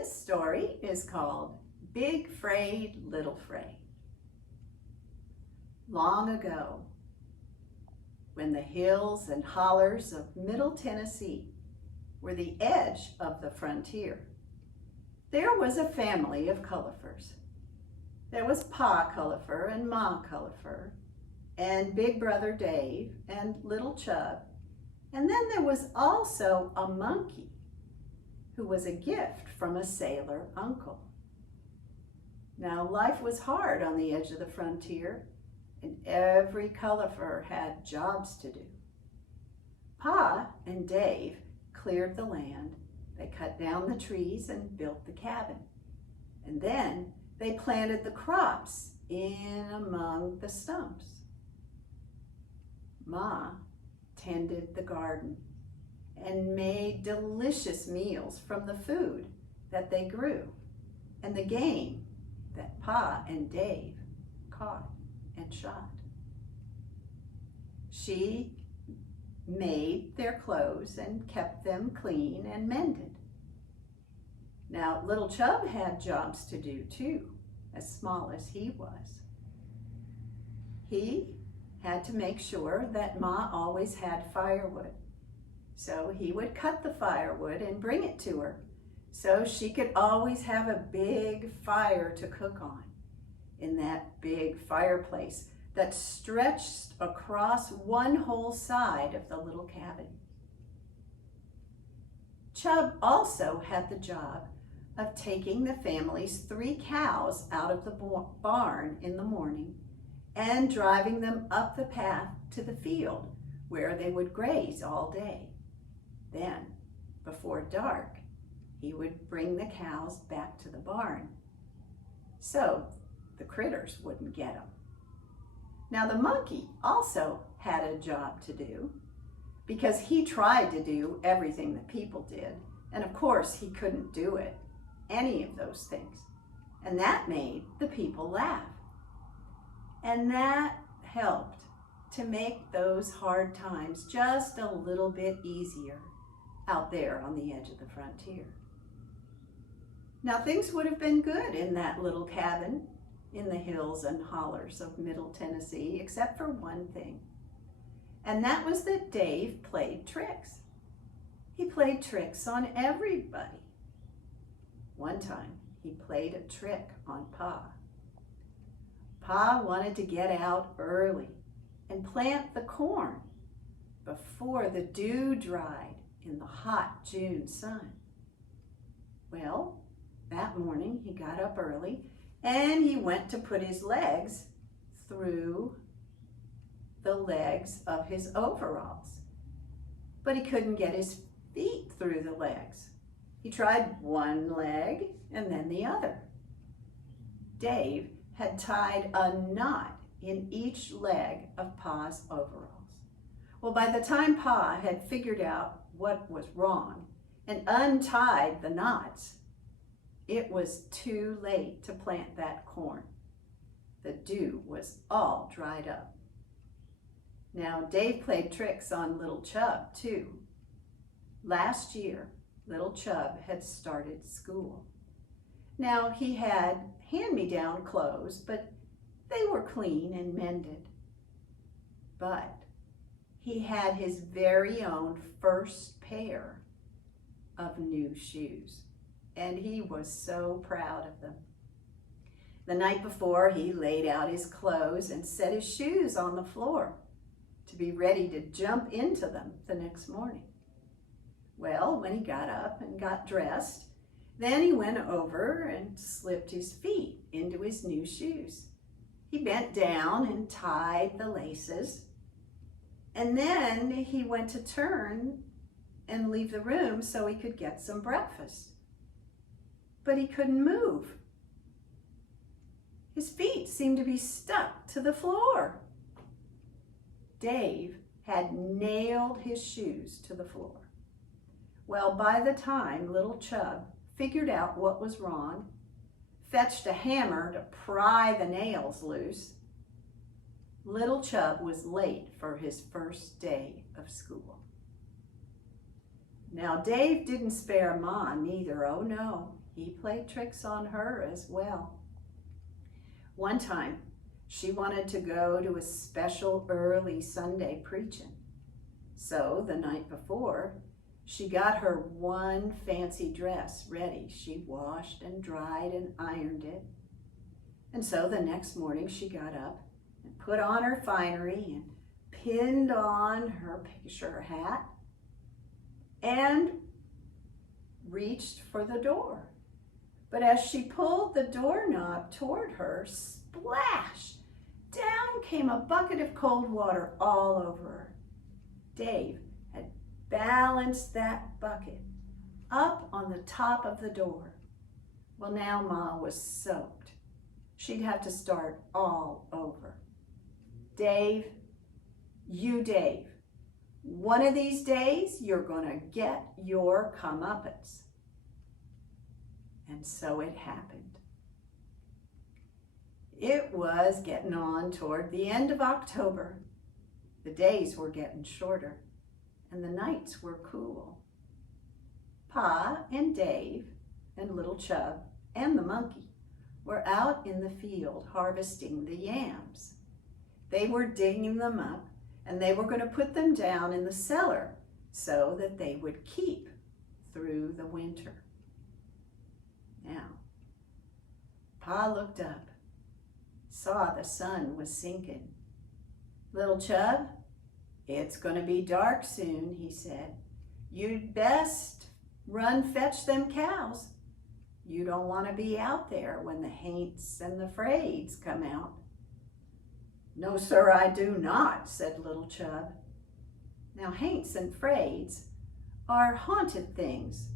This story is called Big Fraid, Little Fraid. Long ago, when the hills and hollers of Middle Tennessee were the edge of the frontier, there was a family of Cullifers. There was Pa Cullifer and Ma Cullifer, and Big Brother Dave and Little Chub, and then there was also a monkey who was a gift from a sailor uncle. Now, life was hard on the edge of the frontier, and every Cullifer had jobs to do. Pa and Dave cleared the land, they cut down the trees and built the cabin, and then they planted the crops in among the stumps. Ma tended the garden and made delicious meals from the food that they grew and the game that Pa and Dave caught and shot. She made their clothes and kept them clean and mended. Now, Little Chub had jobs to do too, as small as he was. He had to make sure that Ma always had firewood. So he would cut the firewood and bring it to her so she could always have a big fire to cook on in that big fireplace that stretched across one whole side of the little cabin. Chub also had the job of taking the family's 3 cows out of the barn in the morning and driving them up the path to the field where they would graze all day. Then, before dark, he would bring the cows back to the barn so the critters wouldn't get them. Now, the monkey also had a job to do because he tried to do everything that people did, and of course he couldn't do it, any of those things, and that made the people laugh. And that helped to make those hard times just a little bit easier out there on the edge of the frontier. Now, things would have been good in that little cabin in the hills and hollers of Middle Tennessee, except for one thing, and that was that Dave played tricks. He played tricks on everybody. One time, he played a trick on Pa. Pa wanted to get out early and plant the corn before the dew dried in the hot June sun. Well, that morning he got up early and he went to put his legs through the legs of his overalls, but he couldn't get his feet through the legs. He tried one leg and then the other. Dave had tied a knot in each leg of Pa's overalls. Well, by the time Pa had figured out what was wrong and untied the knots, it was too late to plant that corn. The dew was all dried up. Now, Dave played tricks on Little Chub too. Last year, Little Chub had started school. Now, he had hand-me-down clothes, but they were clean and mended. But he had his very own first pair of new shoes, and he was so proud of them. The night before, he laid out his clothes and set his shoes on the floor to be ready to jump into them the next morning. Well, when he got up and got dressed, then he went over and slipped his feet into his new shoes. He bent down and tied the laces, and then he went to turn and leave the room so he could get some breakfast. But he couldn't move. His feet seemed to be stuck to the floor. Dave had nailed his shoes to the floor. Well, by the time Little Chub figured out what was wrong, fetched a hammer to pry the nails loose, Little Chub was late for his first day of school. Now, Dave didn't spare Ma neither, oh no. he played tricks on her as well. One time, she wanted to go to a special early Sunday preaching. So the night before, she got her one fancy dress ready. She washed and dried and ironed it. And so the next morning she got up and put on her finery and pinned on her picture hat and reached for the door. But as she pulled the doorknob toward her, splash! Down came a bucket of cold water all over her. Dave had balanced that bucket up on the top of the door. Well, now Ma was soaked. She'd have to start all over. Dave, one of these days you're gonna get your comeuppance. And so it happened. It was getting on toward the end of October. The days were getting shorter and the nights were cool. Pa and Dave and little Chub and the monkey were out in the field harvesting the yams. They were digging them up and they were going to put them down in the cellar so that they would keep through the winter. Now, Pa looked up, saw the sun was sinking. Little Chub, it's going to be dark soon, he said. You'd best run fetch them cows. You don't want to be out there when the Haints and the Fraids come out. No, sir, I do not, said little Chub. Now, Haints and Fraids are haunted things,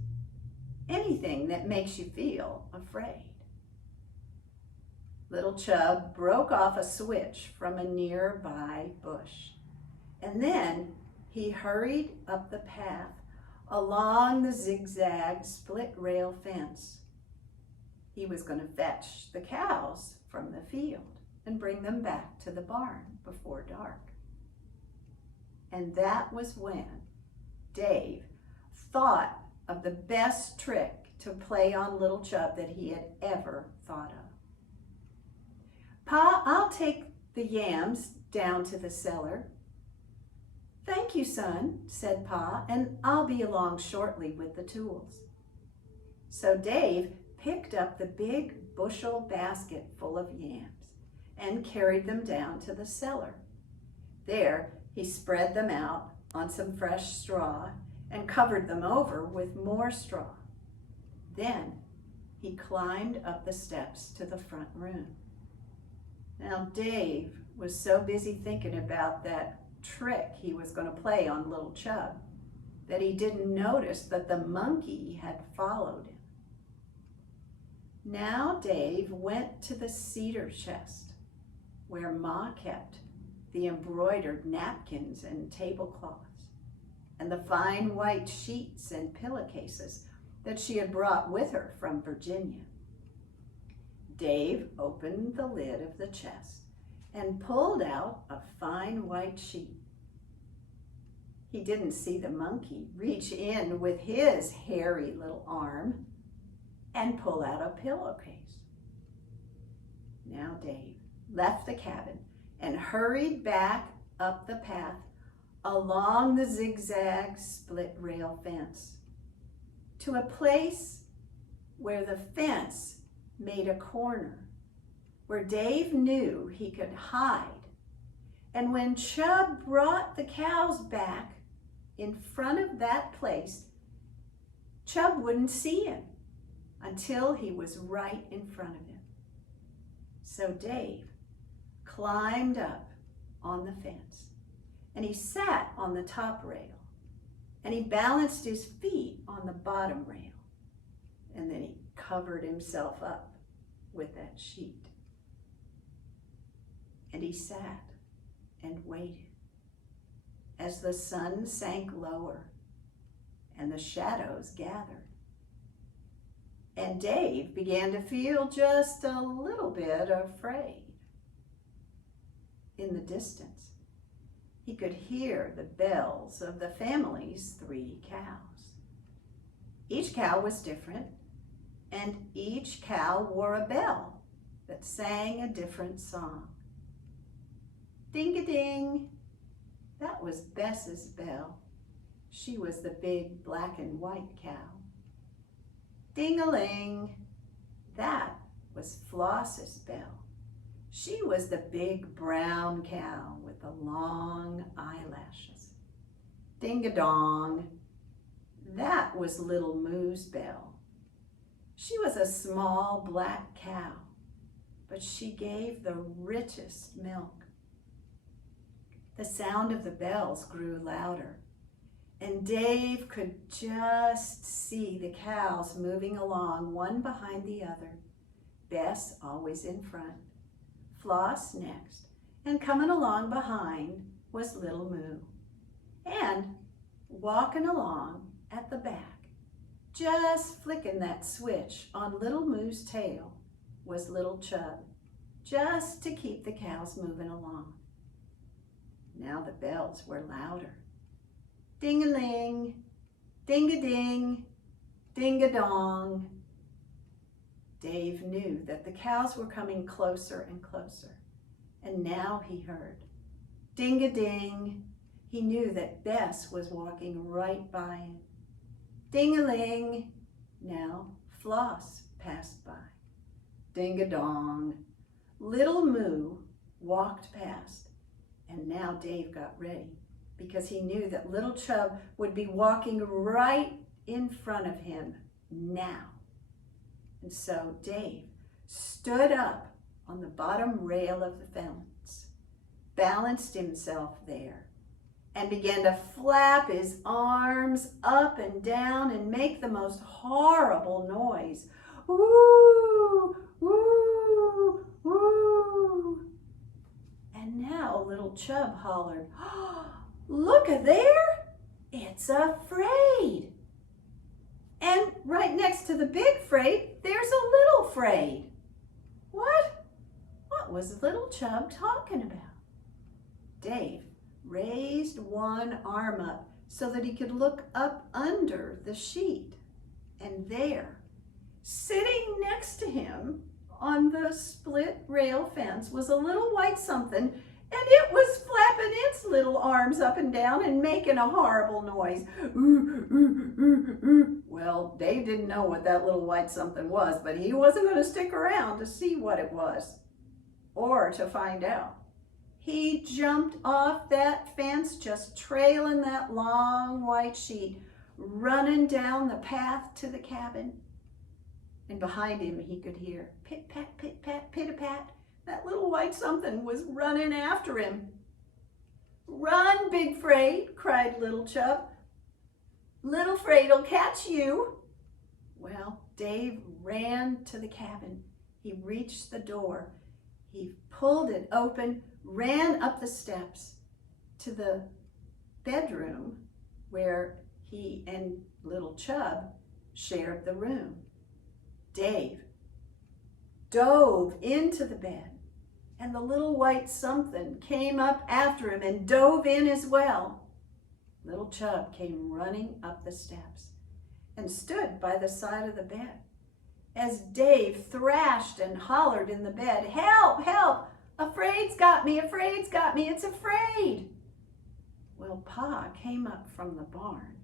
anything that makes you feel afraid. Little Chub broke off a switch from a nearby bush, and then he hurried up the path along the zigzag split rail fence. He was going to fetch the cows from the field and bring them back to the barn before dark. And that was when Dave thought of the best trick to play on little Chub that he had ever thought of. Pa, I'll take the yams down to the cellar. Thank you, son, said Pa, and I'll be along shortly with the tools. So Dave picked up the big bushel basket full of yams and carried them down to the cellar. There, he spread them out on some fresh straw and covered them over with more straw. Then he climbed up the steps to the front room. Now Dave was so busy thinking about that trick he was going to play on little Chub that he didn't notice that the monkey had followed him. Now Dave went to the cedar chest where Ma kept the embroidered napkins and tablecloths and the fine white sheets and pillowcases that she had brought with her from Virginia. Dave opened the lid of the chest and pulled out a fine white sheet. He didn't see the monkey reach in with his hairy little arm and pull out a pillowcase. Now Dave left the cabin and hurried back up the path along the zigzag split rail fence to a place where the fence made a corner where Dave knew he could hide. And when Chub brought the cows back in front of that place, Chub wouldn't see him until he was right in front of him. So Dave climbed up on the fence and he sat on the top rail and he balanced his feet on the bottom rail and then he covered himself up with that sheet. And he sat and waited as the sun sank lower and the shadows gathered. And Dave began to feel just a little bit afraid. In the distance, he could hear the bells of the family's 3 cows. Each cow was different, and each cow wore a bell that sang a different song. Ding-a-ding, that was Bess's bell. She was the big black and white cow. Ding-a-ling, that was Floss's bell. She was the big brown cow with the long eyelashes. Ding-a-dong, that was Little Moo's bell. She was a small black cow, but she gave the richest milk. The sound of the bells grew louder, and Dave could just see the cows moving along one behind the other. Bess always in front, Floss next, and coming along behind was Little Moo. And walking along at the back, just flicking that switch on Little Moo's tail, was Little Chub, just to keep the cows moving along. Now the bells were louder. Ding-a-ling, ding-a-ding, ding-a-dong. Dave knew that the cows were coming closer and closer, and now he heard ding-a-ding. He knew that Bess was walking right by him. Ding-a-ling. Now Floss passed by. Ding-a-dong. Little Moo walked past, and now Dave got ready because he knew that Little Chub would be walking right in front of him now. And so Dave stood up on the bottom rail of the fence, balanced himself there, and began to flap his arms up and down and make the most horrible noise. Woo, woo, woo. And now Little Chub hollered, "Oh, look there, it's a Fraid." And right next to the big Fraid, there's a little Fraid. What? What was Little Chub talking about? Dave raised one arm up so that he could look up under the sheet. And there, sitting next to him on the split rail fence, was a little white something, and it was flapping its little arms up and down and making a horrible noise. Ooh, ooh, ooh, ooh. Well, Dave didn't know what that little white something was, but he wasn't going to stick around to see what it was or to find out. He jumped off that fence, just trailing that long white sheet, running down the path to the cabin. And behind him, he could hear pit-pat, pit-pat, pit-a-pat. That little white something was running after him. "Run, Big Fraid," cried Little Chub. "Little Fraid'll catch you." Well, Dave ran to the cabin. He reached the door. He pulled it open, ran up the steps to the bedroom where he and Little Chub shared the room. Dave dove into the bed, and the little white something came up after him and dove in as well. Little Chub came running up the steps and stood by the side of the bed as Dave thrashed and hollered in the bed, "Help, help, a Fraid's got me, a Fraid's got me, it's a Fraid." Well, Pa came up from the barn,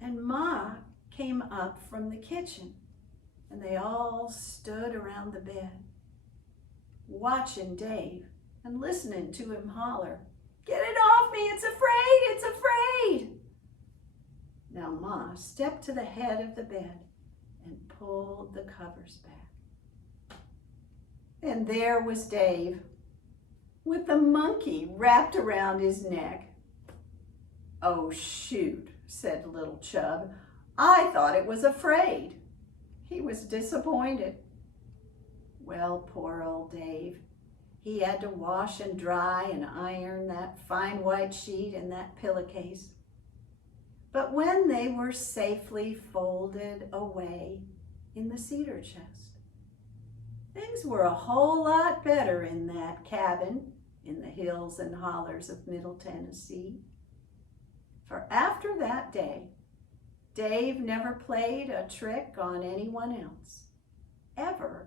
and Ma came up from the kitchen, and they all stood around the bed, watching Dave and listening to him holler, "Get it off me, it's a Fraid, it's a Fraid." Now Ma stepped to the head of the bed and pulled the covers back. And there was Dave, with the monkey wrapped around his neck. "Oh, shoot," said Little Chub. "I thought it was a Fraid." He was disappointed. Well, poor old Dave. He had to wash and dry and iron that fine white sheet and that pillowcase. But when they were safely folded away in the cedar chest, things were a whole lot better in that cabin in the hills and hollers of Middle Tennessee. For after that day, Dave never played a trick on anyone else. ever